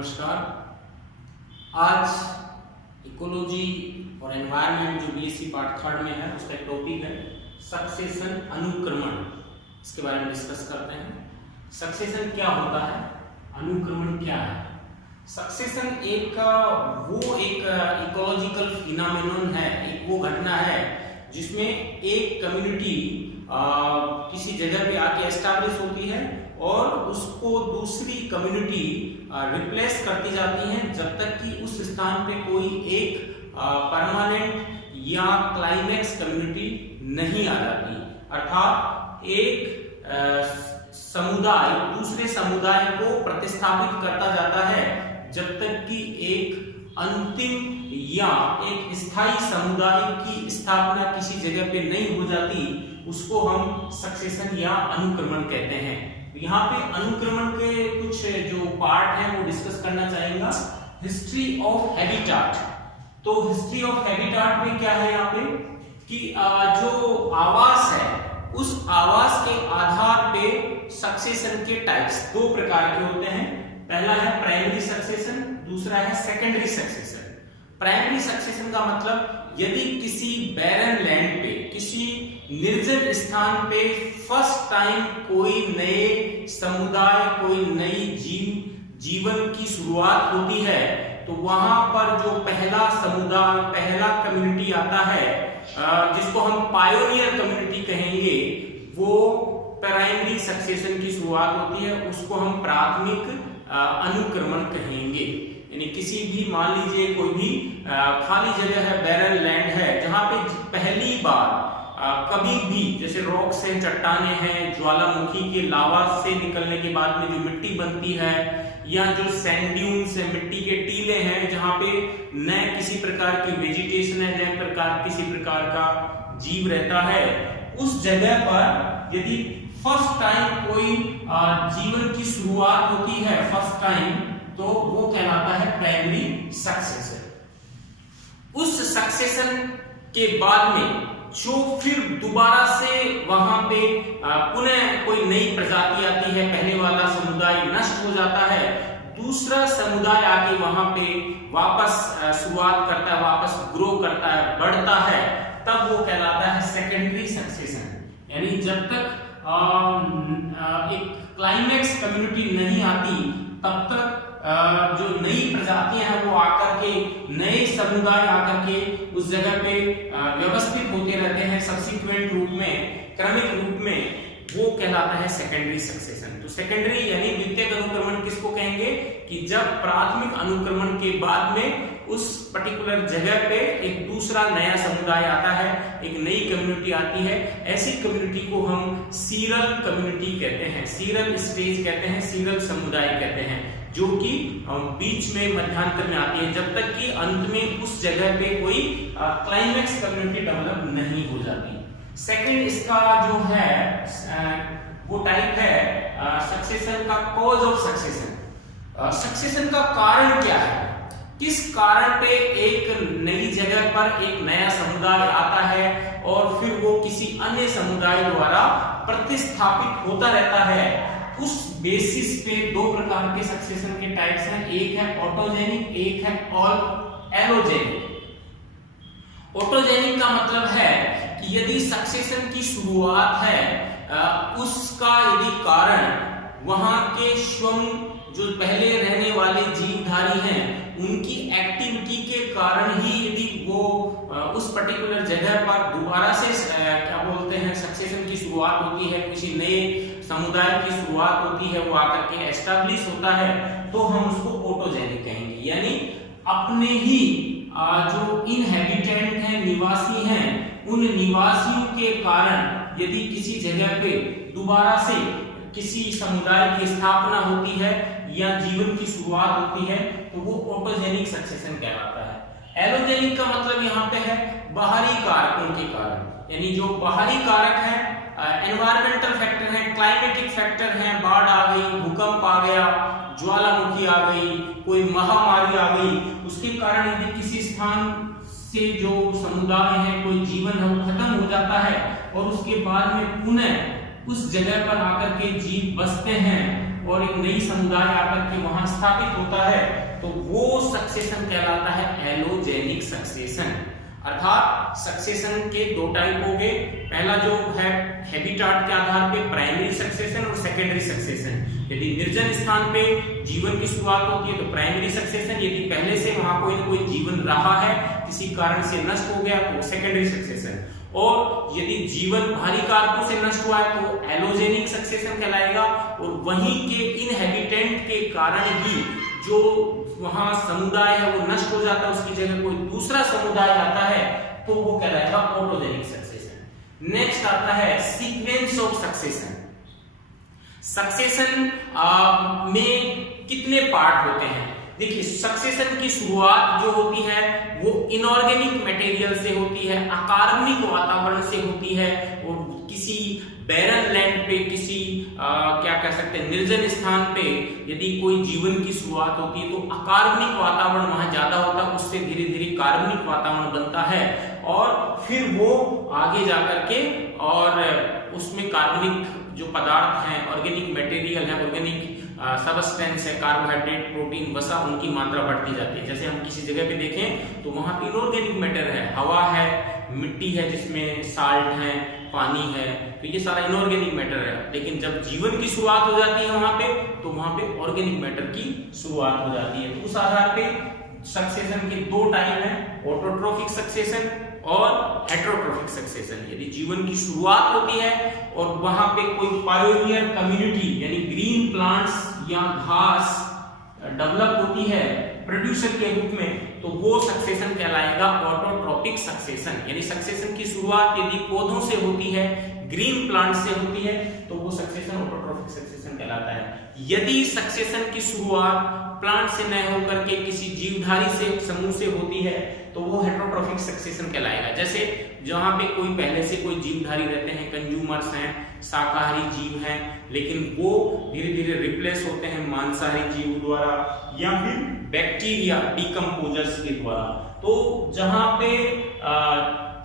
नमस्कार। आज इकोलॉजी और एनवायरनमेंट जो बीएससी पार्ट थर्ड में है उसका टॉपिक है सक्सेशन, अनुक्रमण। इसके बारे में डिस्कस करते हैं। सक्सेशन क्या होता है, अनुक्रमण क्या है। सक्सेशन एक इकोलॉजिकल फिनोमेनन है, एक वो घटना है जिसमें एक कम्युनिटी किसी जगह पे आके एस्टैब्लिश होती है और उसको दूसरी कम्युनिटी रिप्लेस करती जाती है जब तक कि उस स्थान पे कोई एक परमानेंट या क्लाइमेक्स कम्युनिटी नहीं आ जाती। अर्थात एक समुदाय दूसरे समुदाय को प्रतिस्थापित करता जाता है जब तक कि एक अंतिम या एक स्थायी समुदाय की स्थापना किसी जगह पे नहीं हो जाती, उसको हम सक्सेशन या अनुक्रमण कहते हैं। यहाँ पे अनुक्रमण के कुछ जो पार्ट है वो डिस्कस करना चाहेंगे। History of habitat. तो हिस्ट्री ऑफ हैबिटाट में क्या है यहाँ पे कि जो आवास है उस आवास के आधार पे सक्सेशन के टाइप्स दो प्रकार के होते हैं। पहला है प्राइमरी सक्सेशन, दूसरा है सेकेंडरी सक्सेशन। प्राइमरी सक्सेशन का मतलब यदि किसी बैरन लैंड पे, किसी निर्जन स्थान पे फर्स्ट टाइम कोई नए समुदाय, कोई नई जीवन की शुरुआत होती है तो वहां पर जो पहला समुदाय, पहला कम्युनिटी आता है जिसको हम पायोनियर कम्युनिटी कहेंगे, वो प्राइमरी सक्सेशन की शुरुआत होती है, उसको हम प्राथमिक अनुक्रमण कहेंगे। यानी किसी भी, मान लीजिए कोई भी खाली जगह है, बैरन लैंड है, जहां पे पहली बार कभी भी, जैसे रॉक से चट्टाने हैं, ज्वालामुखी के लावा से निकलने के बाद में जो मिट्टी बनती है, या जो सैंड ड्यून्स है, मिट्टी के टीले हैं, जहां पे न किसी प्रकार की वेजिटेशन है, न किसी प्रकार का जीव रहता है, उस जगह पर यदि फर्स्ट टाइम कोई जीवन की शुरुआत होती है, फर्स्ट टाइम, तो वो कहलाता है प्राइमरी सक्सेशन। उस सक्सेशन के बाद में जो फिर दोबारा से वहां पे पुनः कोई नई प्रजाति आती है, पहले वाला समुदाय नष्ट हो जाता है, दूसरा समुदाय आके वहां पे वापस शुरुआत करता है, वापस ग्रो करता है, बढ़ता है, तब वो कहलाता है सेकेंडरी सक्सेशन। यानी जब तक एक क्लाइमेक्स कम्युनिटी नहीं आती तब तक जो नई प्रजातियां हैं वो आकर के, नए समुदाय आकर के उस जगह पे व्यवस्थित होते रहते हैं सब्सिक्वेंट रूप में, क्रमिक रूप में, वो कहलाता है सेकेंडरी सक्सेशन। तो सेकेंडरी यानी द्वितीयक अनुक्रमण किसको कहेंगे कि जब प्राथमिक अनुक्रमण के बाद में उस पर्टिकुलर जगह पे एक दूसरा नया समुदाय आता है, एक नई कम्युनिटी आती है, ऐसी कम्युनिटी को हम सीरल कम्युनिटी कहते हैं, सीरल स्टेज कहते हैं, सीरल समुदाय कहते हैं, जो कि बीच में मध्यांतर में आती है जब तक कि अंत में उस जगह पे कोई क्लाइमेक्स कम्युनिटी डेवलप नहीं हो जाती। सेकंड इसका जो है वो टाइप है सक्सेशन का कॉज ऑफ सक्सेशन। सक्सेशन का कारण क्या है, किस कारण पे एक नई जगह पर एक नया समुदाय आता है और फिर वो किसी अन्य समुदाय द्वारा प्रतिस्थापित होता रहता है। उस बेसिस पे दो प्रकार के सक्सेशन के टाइप्स हैं, एक है ऑटोजेनिक, एक है एलोजेनिक। ऑटोजेनिक का मतलब है कि यदि सक्सेशन की शुरुआत है, उसका यदि कारण वहां के स्वयं जो पहले रहने वाले जीवधारी हैं उनकी एक्टिविटी के कारण ही यदि वो उस पर्टिकुलर जगह पर दोबारा से क्या बोलते हैं सक्सेशन की शुरुआत होती है, किसी नए समुदाय की शुरुआत होती है, वो आकर के एस्टैब्लिश होता है, तो हम उसको ऑटोजेनिक कहेंगे। यानी अपने ही जो इनहैबिटेंट हैं, निवासी हैं, उन निवासियों के कारण यदि किसी जगह पे दोबारा से किसी समुदाय की स्थापना होती है या जीवन की शुरुआत होती है, तो वो ऑटोजेनिक सक्सेशन कहलाता है। एलोजेनिक का मतलब यहाँ पे है बाहरी कारकों के कारण, यानी जो बाहरी कारक है, एनवायरमेंटल फैक्टर है, क्लाइमेटिक फैक्टर है, बाढ़ आ गई, भूकंप आ गया, ज्वालामुखी आ गई, कोई महामारी आ गई, उसके कारण यदि किसी स्थान से जो समुदाय है, कोई जीवन है, वो खत्म हो जाता है और उसके बाद में पुनः उस जगह पर आकर के जीव बसते हैं और एक नई समुदाय आकर के वहां स्थापित होता है, तो वो सक्सेशन कहलाता है एलोजेनिक सक्सेशन। अर्थात सक्सेशन के दो टाइप हो गए, पहला जो है हैबिटाट के आधार पे प्राइमरी सक्सेशन और सेकेंडरी सक्सेशन। यदि निर्जन स्थान पे जीवन की शुरुआत होती है तो प्राइमरी सक्सेशन, यदि पहले से वहां कोई न कोई जीवन रहा है, किसी कारण से नष्ट हो गया तो सेकेंडरी सक्सेशन, और यदि जीवन बाहरी कारकों से नष्ट हुआ है तो एलोजेनिक सक्सेशन कहलाएगा। और वहीं के इनहैबिटेंट के कारण ही जो वहां समुदाय है वो नष्ट हो जाता है, उसकी जगह कोई दूसरा समुदाय आता है तो वो कहलाएगा ऑटोजेनिक सक्सेशन। नेक्स्ट आता है सीक्वेंस ऑफ सक्सेशन। सक्सेशन में कितने पार्ट होते हैं? देखिए, सक्सेशन की शुरुआत जो होती है वो इनऑर्गेनिक मटेरियल से होती है, अकार्बनिक वातावरण से होती है, और किसी बैरन लैंड पे, किसी क्या कह सकते हैं निर्जन स्थान पे यदि कोई जीवन की शुरुआत होती है तो अकार्बनिक वातावरण वहां ज्यादा होता है, उससे धीरे धीरे कार्बनिक वातावरण बनता है, और फिर वो आगे जाकर के और उसमें कार्बनिक जो पदार्थ हैं, ऑर्गेनिक मटेरियल है, ऑर्गेनिक सबस्टेंस है, कार्बोहाइड्रेट, प्रोटीन, वसा, उनकी मात्रा बढ़ती जाती है। जैसे हम किसी जगह पे देखें तो वहां पे इनऑर्गेनिक मैटर है, हवा है, मिट्टी है जिसमें साल्ट है, पानी है, तो ये सारा इनऑर्गेनिक मैटर है। लेकिन जब जीवन की शुरुआत हो जाती है वहां पे, तो वहां पे ऑर्गेनिक मैटर की शुरुआत हो जाती है। तो उस आधार पे सक्सेशन के दो टाइप हैं, ऑटोट्रोफिक सक्सेशन और हेटेरोट्रोफिक सक्सेशन। यदि जीवन की शुरुआत होती है और वहां पे कोई पायोनियर कम्युनिटी यानी ग्रीन प्लांट्स या घास डेवलप होती है प्रोड्यूसर के रूप में, तो वो सक्सेशन कहलाएगा ऑटोट्रोपिक सक्सेशन। यानी सक्सेशन की शुरुआत यदि पौधों से होती है, ग्रीन प्लांट से होती है, तो वो सक्सेशन ऑटोट्रोपिक सक्सेशन कहलाता है। यदि सक्सेशन की शुरुआत प्लांट से न होकर के किसी जीवधारी से समूह से होती है तो वो हेटेरोट्रोफिक सक्सेशन कहलाएगा। जैसे जहां पे कोई पहले से कोई जीवधारी रहते हैं, कंज्यूमर्स हैं, शाकाहारी जीव हैं, लेकिन वो धीरे धीरे रिप्लेस होते हैं मांसाहारी जीव द्वारा या फिर बैक्टीरिया डिकम्पोजर्स के द्वारा। तो जहां पे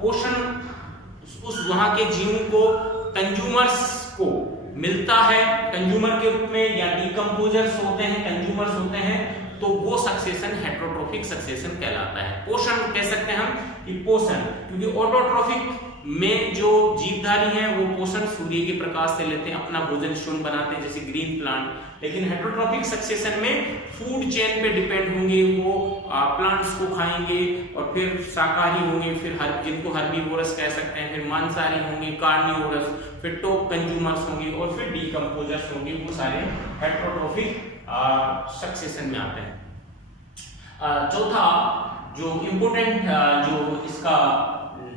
पोषण उस वहां के जीवों को कंज्यूमर्स को मिलता है कंज्यूमर के रूप में, या डिकम्पोजर्स होते हैं, कंज्यूमर्स होते हैं, तो वो सक्सेशन हेटेरोट्रोफिक सक्सेशन कहलाता है। पोषण कह सकते हैं हम कि पोषण, क्योंकि ऑटोट्रोफिक में जो जीवधारी हैं वो पोषण सूर्य के प्रकाश से लेते हैं, अपना भोजन स्वयं बनाते हैं, जैसे ग्रीन प्लांट। लेकिन हेटेरोट्रोफिक सक्सेशन में फूड चेन पे डिपेंड होंगे, वो प्लांट्स को खाएंगे और फिर शाकाहारी होंगे, फिर जिनको हर्बीवोरस कह सकते हैं, फिर मांसाहारी होंगे, कार्निवोरस, फिर टॉप कंज्यूमर्स होंगे और फिर डिकम्पोजर्स होंगे। वो सारे हेटेरोट्रोफिक सक्सेशन में आते हैं। चौथा जो इम्पोर्टेंट जो इसका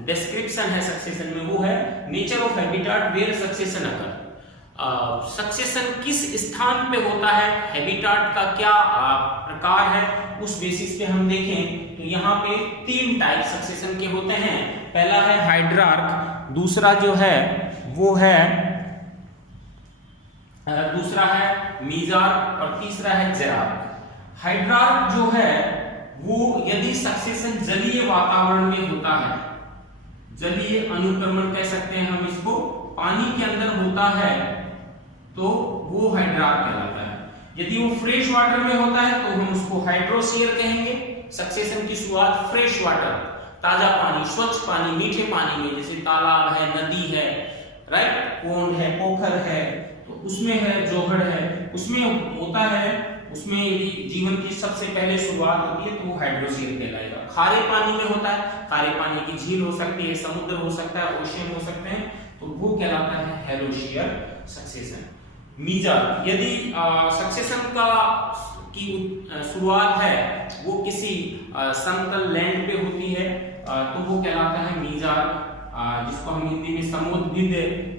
डिस्क्रिप्शन है सक्सेशन में, वो है nature of habitat where succession occur. Succession किस स्थान पे होता है, हैबिटाट का क्या प्रकार है, उस बेसिस पे हम देखें तो यहाँ पे तीन टाइप सक्सेशन के होते हैं। पहला है हाइड्रार्क, दूसरा जो है वो है दूसरा है मीजार्क और तीसरा है जेरार्क। हाइड्रार्क जो है वो यदि सक्सेशन जलीय वातावरण में होता है, जलीय अनुक्रमण कह सकते हैं हम इसको, पानी के अंदर होता है तो वो हाइड्रार्क कहलाता है। यदि वो फ्रेश वाटर में होता है तो हम उसको हाइड्रोस्फीयर कहेंगे। सक्सेशन की शुरुआत फ्रेश वाटर, ताजा पानी, स्वच्छ पानी, मीठे पानी में, जैसे तालाब है, नदी है, राइट, पोंड है, पोखर है, तो उसमें है, जोहड़ है, उसमें होता है, उसमें यदि जीवन की सबसे पहले शुरुआत होती है तो वो हाइड्रोस्फीयर कहलाएगा। खारे पानी में होता है, खारे पानी की झील हो सकती है, समुद्र हो सकता है, ओशियन हो सकते हैं, तो वो कहलाता है हेलोशियर सक्सेशन। मीजार्क, यदि सक्सेशन की शुरुआत है वो किसी समतल लैंड पे होती है तो वो कहलाता है मीजार्क, जिसको हम हिंदी में समोद्भिद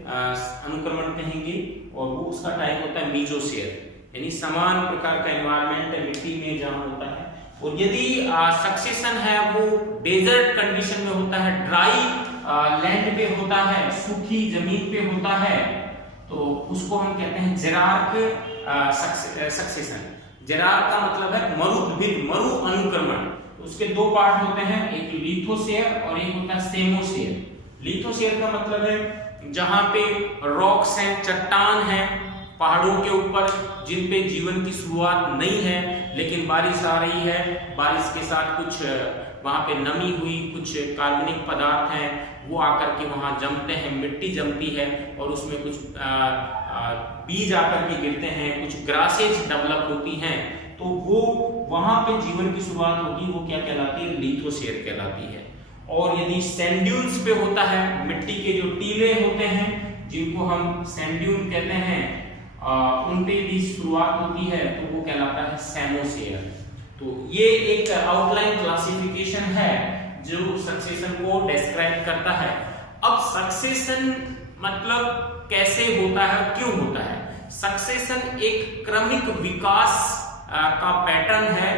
अनुक्रमण कहेंगे, और वो उसका टाइप होता है मीजोस्फीयर, यानी समान प्रकार का एनवायरनमेंट है मिट्टी में जहां होता है। और यदि सक्सेशन है वो डेजर्ट कंडीशन में होता है, ड्राई लैंड पे होता है, सूखी जमीन पे होता है, तो उसको हम कहते हैं जेरार्क सक्सेशन। जेरार्क का मतलब है मरुद्भिद, मरु अनुक्रमण। उसके दो पार्ट होते हैं, एक लिथोस्फीयर और एक होता है सेमोस्फीयर। लिथोस्फीयर का मतलब है जहां पे रॉक्स हैं, चट्टान है, पहाड़ों के ऊपर जिन पे जीवन की शुरुआत नहीं है, लेकिन बारिश आ रही है, बारिश के साथ कुछ वहाँ पे नमी हुई, कुछ कार्बनिक पदार्थ हैं वो आकर के वहाँ जमते हैं, मिट्टी जमती है और उसमें कुछ बीज आकर के गिरते हैं, कुछ ग्रासेज डेवलप होती हैं, तो वो वहाँ पे जीवन की शुरुआत होगी। वो क्या कहलाती है? लिथोस्फीयर कहलाती है। और यदि सैंड ड्यून्स पे होता है, मिट्टी के जो टीले होते हैं जिनको हम सैंड ड्यून कहते हैं, उन पे भी शुरुआत होती है तो वो कहलाता है सैमोसेयर। तो ये एक आउटलाइन क्लासिफिकेशन है जो सक्सेशन को डिस्क्राइब करता है। अब सक्सेशन मतलब कैसे होता है, क्यों होता है? सक्सेशन एक क्रमिक विकास का पैटर्न है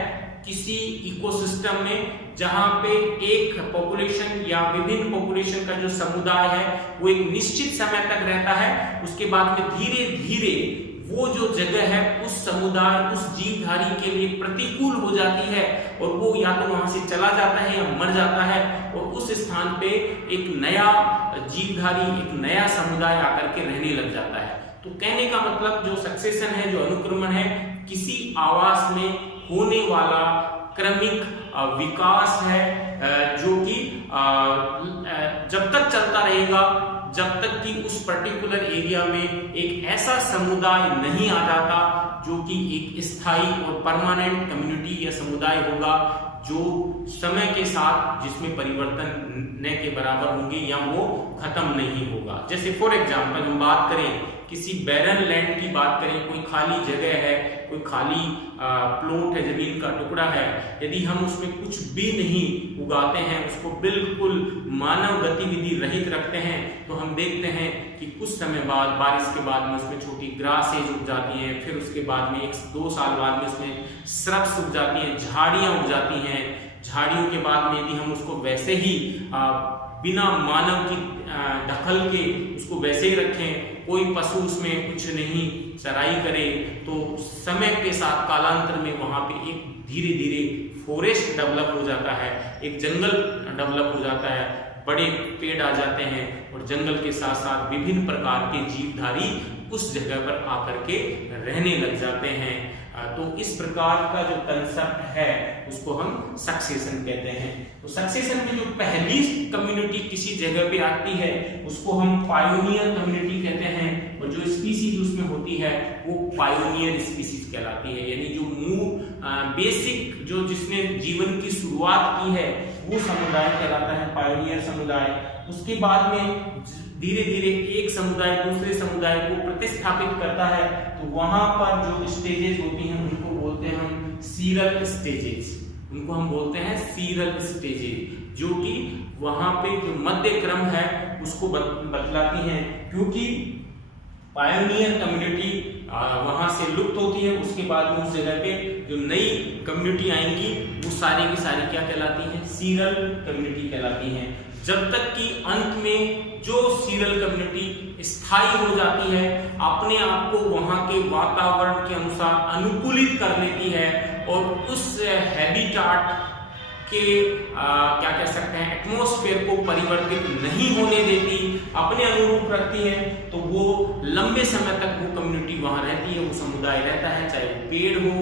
किसी इकोसिस्टम में, जहां पे एक पॉपुलेशन या विभिन्न पॉपुलेशन का जो समुदाय है वो एक निश्चित समय तक रहता है, उसके बाद में धीरे धीरे वो जो जगह है उस समुदाय, उस जीवधारी के लिए प्रतिकूल हो जाती है और वो या तो वहां से चला जाता है या मर जाता है और उस स्थान पे एक नया जीवधारी, एक नया समुदाय आकर के रहने लग जाता है। तो कहने का मतलब जो सक्सेशन है, जो अनुक्रमण है, किसी आवास में होने वाला क्रमिक विकास है जो कि जब तक चलता रहेगा जब तक कि उस पर्टिकुलर एरिया में एक ऐसा समुदाय नहीं आ जाता जो कि एक स्थायी और परमानेंट कम्युनिटी या समुदाय होगा जो समय के साथ जिसमें परिवर्तन न के बराबर होंगे या वो खत्म नहीं होगा। जैसे फॉर एग्जांपल हम बात करें किसी बैरन लैंड की बात करें, कोई खाली जगह है, कोई खाली प्लॉट है, जमीन का टुकड़ा है, यदि हम उसमें कुछ भी नहीं उगाते हैं, उसको बिल्कुल मानव गतिविधि रहित रखते हैं, तो हम देखते हैं कि कुछ समय बाद बारिश के बाद में उसमें छोटी ग्रासेज उग जाती हैं, फिर उसके बाद में 1-2 साल बाद में उसमें श्रब्स उग जाती हैं, झाड़ियां उग जाती हैं। झाड़ियों के बाद में यदि हम उसको वैसे ही बिना मानव की दखल के उसको वैसे ही रखें, कोई पशु उसमें कुछ नहीं चराई करे, तो समय के साथ कालांतर में वहां पे एक धीरे धीरे फॉरेस्ट डेवलप हो जाता है, एक जंगल डेवलप हो जाता है, बड़े पेड़ आ जाते हैं और जंगल के साथ साथ विभिन्न प्रकार के जीवधारी उस जगह पर आकर के रहने लग जाते हैं। तो इस प्रकार का जो कंसेप्ट है उसको हम सक्सेशन कहते हैं। तो सक्सेशन में जो पहली कम्युनिटी किसी जगह पे आती है उसको हम पायोनियर कम्युनिटी कहते हैं और जो स्पीसीज उसमें होती है वो पायोनियर स्पीसीज कहलाती है, यानी जो बेसिक जो जिसने जीवन की शुरुआत की है वो समुदाय कहलाता है पायोनियर समुदाय। उसके बाद में धीरे धीरे एक समुदाय दूसरे समुदाय को प्रतिस्थापित करता है, तो वहां पर जो स्टेजेस होती हैं उनको बोलते हैं हम सीरल स्टेजेस, उनको हम बोलते हैं सीरल स्टेजेस, जो कि वहां पे जो मध्य क्रम है उसको बतलाती हैं। क्योंकि पायोनियर कम्युनिटी वहां से लुप्त होती है, उसके बाद में उस जगह पे जो नई कम्युनिटी आएंगी वो सारी की सारी क्या कहलाती हैं? सीरल कम्युनिटी कहलाती हैं। जब तक कि अंत में जो सीरल कम्युनिटी स्थायी हो जाती है, अपने आप को वहां के वातावरण के अनुसार अनुकूलित कर लेती है और उस हैबिटाट के क्या कह सकते हैं एटमॉस्फेयर को परिवर्तित नहीं होने देती, अपने अनुरूप रखती है, तो वो लंबे समय तक वो कम्युनिटी वहां रहती है, वो समुदाय रहता है, चाहे वो पेड़ हो,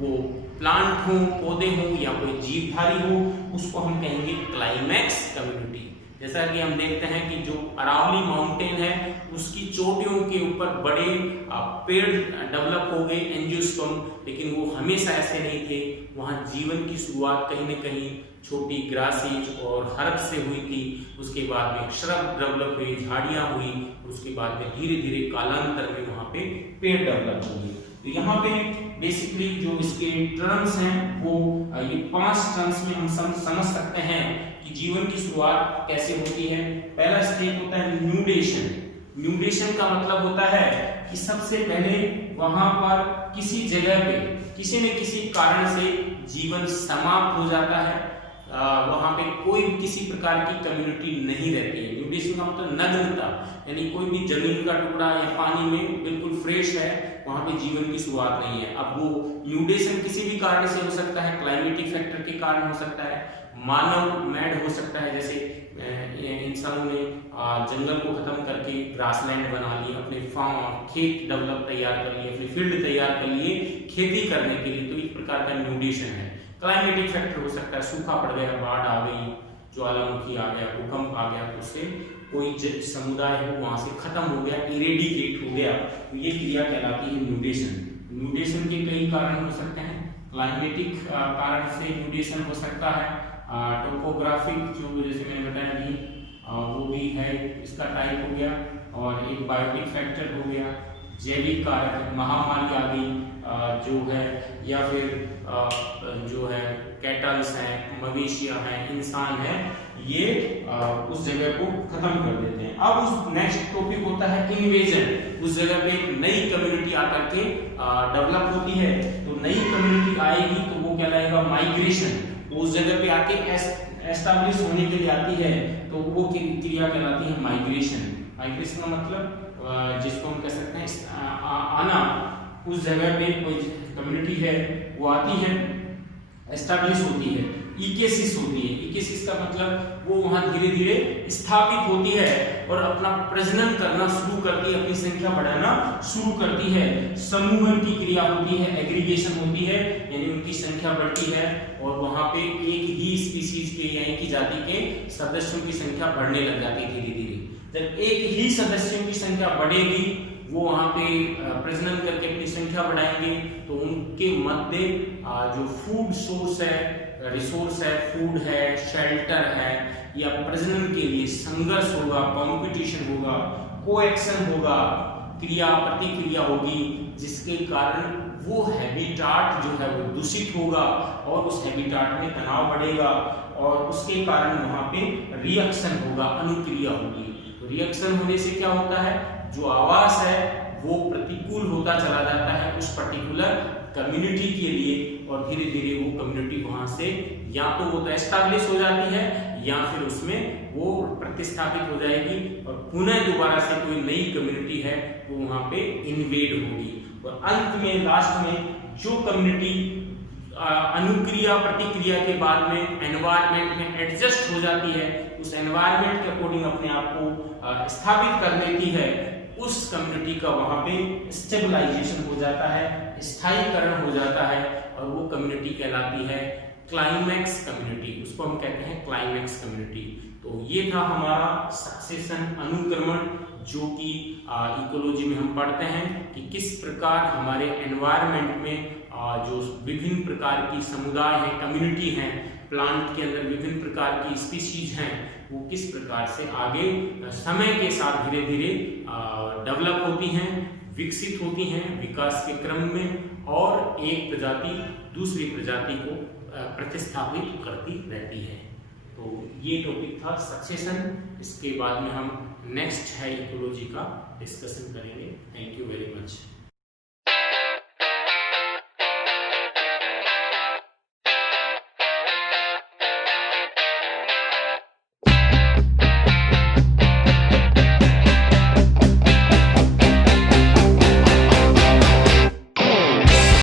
वो प्लांट हो, पौधे हो या कोई जीवधारी हो, उसको हम कहेंगे क्लाइमैक्स कम्युनिटी। जैसा कि हम देखते हैं कि जो अरावली माउंटेन है उसकी चोटियों के ऊपर बड़े पेड़ डेवलप हो गए एंजियोस्पर्म, लेकिन वो हमेशा ऐसे नहीं थे, वहां जीवन की शुरुआत कहीं न कहीं छोटी ग्रासेज और हर्ब से हुई थी, उसके बाद में श्रब डेवलप हुई, झाड़ियां हुई, उसके बाद में धीरे धीरे कालांतर में वहां पे पेड़ डेवलप हुए। तो यहाँ पे बेसिकली जो इसके टर्म्स हैं वो ये 5 टर्म्स में हम समझ सकते हैं कि जीवन की शुरुआत कैसे होती है। पहला स्टेप होता है न्यूडेशन। न्यूडेशन का मतलब होता है कि सबसे पहले वहां पर किसी जगह पे किसी न किसी कारण से जीवन समाप्त हो जाता है। वहां पे कोई किसी प्रकार की कम्युनिटी नहीं रहती है। न्यूडेशन का मतलब नग्नता, यानी कोई भी जमीन का टुकड़ा या पानी में बिल्कुल फ्रेश है, वहां पे जीवन की शुरुआत नहीं है। अब वो न्यूडेशन किसी भी कारण से हो सकता है, क्लाइमेटिक फैक्टर के कारण हो सकता है, मानव मैड हो सकता है, जैसे इंसानों ने जंगल को खत्म करके ग्रासलैंड बना लिए, अपने फार्म खेत डेवलप तैयार कर लिए, अपने फील्ड तैयार कर लिए खेती करने के लिए, तो एक प्रकार का न्यूडेशन है। क्लाइमेटिक फैक्टर हो सकता है, सूखा पड़ गया, बाढ़ आ गई, ज्वालामुखी आ गया, भूकंप आ गया, तो उससे कोई समुदाय है वहां से खत्म हो गया, इरेडिकेट हो गया, तो ये क्रिया कहलाती है न्यूडेशन। न्यूडेशन के कई कारण हो सकते हैं, क्लाइमेटिक कारण से न्यूडेशन हो सकता है, टोपोग्राफिक जो जैसे मैंने बताया अभी वो भी है, इसका टाइप हो गया, और एक बायोटिक फैक्टर हो गया, जैविक कारक, महामारी आ गई जो है, या फिर जो है कैटल्स हैं, मवेशियां हैं, इंसान है, ये उस जगह को खत्म कर देते हैं। अब उस नेक्स्ट टॉपिक होता है इन्वेजन। उस जगह पे एक नई कम्युनिटी आकर के डेवलप होती है, तो नई कम्युनिटी आएगी तो वो कहलाएगा माइग्रेशन। उस जगह पे आके एस्टैब्लिश होने के लिए आती है, तो वो क्रिया कहलाती है माइग्रेशन। माइग्रेशन का मतलब जिसको हम कह सकते हैं आना, उस जगह पे कोई कम्युनिटी है वो आती है, एस्टैब्लिश होती है, इकेसिस होती है। इकेसिस का मतलब वो वहां धीरे धीरे स्थापित होती है और अपना प्रजनन करना शुरू करती है, अपनी संख्या बढ़ाना शुरू करती है, समूहन की क्रिया होती है, एग्रीगेशन होती है, यानी उनकी संख्या बढ़ती है, और वहां पे एक ही स्पीसीज के या एक ही जाति के सदस्यों की संख्या बढ़ने लग जाती है धीरे धीरे। जब एक ही सदस्यों की संख्या बढ़ेगी, वो वहां पे प्रजनन करके अपनी संख्या बढ़ाएंगे, तो उनके मध्य जो फूड सोर्स है, रिसोर्स है, फूड है, शेल्टर है, या प्रजनन के लिए संघर्ष होगा, कंपटीशन होगा, कोएक्शन होगा, क्रिया प्रतिक्रिया होगी, जिसके कारण वो हैबिटाट जो है वो दूषित होगा, और उस हैबिटाट में तनाव बढ़ेगा, और उसके कारण वहां पे रिएक्शन होगा, अनुक्रिया होगी। तो रिएक्शन होने से क्या होता है, जो आवास है वो प्रतिकूल होता चला जाता है उस पर्टिकुलर कम्युनिटी के लिए, और धीरे धीरे वो कम्युनिटी वहां से या तो वो एस्टैब्लिश हो जाती है, या फिर उसमें वो प्रतिस्थापित हो जाएगी, और पुनः दोबारा से कोई नई कम्युनिटी है वो वहां पे इन्वेड होगी। और अंत में लास्ट में जो कम्युनिटी अनुक्रिया प्रतिक्रिया के बाद में एनवायरनमेंट में एडजस्ट हो जाती है, उस एनवायरनमेंट के अकॉर्डिंग अपने आप को स्थापित कर लेती है, उस कम्युनिटी का वहां पे स्टेबलाइजेशन हो जाता है, स्थायीकरण हो जाता है, और वो कम्युनिटी कहलाती है क्लाइमैक्स कम्युनिटी। उसको हम कहते हैं क्लाइमैक्स कम्युनिटी। तो ये था हमारा सक्सेशन, अनुक्रमण, जो कि इकोलॉजी में हम पढ़ते हैं कि किस प्रकार हमारे एनवायरनमेंट में जो विभिन्न प्रकार की समुदाय हैं, कम्युनिटी हैं, प्लांट के अंदर विभिन्न प्रकार की स्पीशीज हैं, वो किस प्रकार से आगे समय के साथ धीरे धीरे डेवलप होती हैं, विकसित होती हैं विकास के क्रम में, और एक प्रजाति दूसरी प्रजाति को प्रतिस्थापित करती रहती है। तो ये टॉपिक था सक्सेशन। इसके बाद में हम नेक्स्ट है इकोलॉजी का डिस्कशन करेंगे। Thank you very much.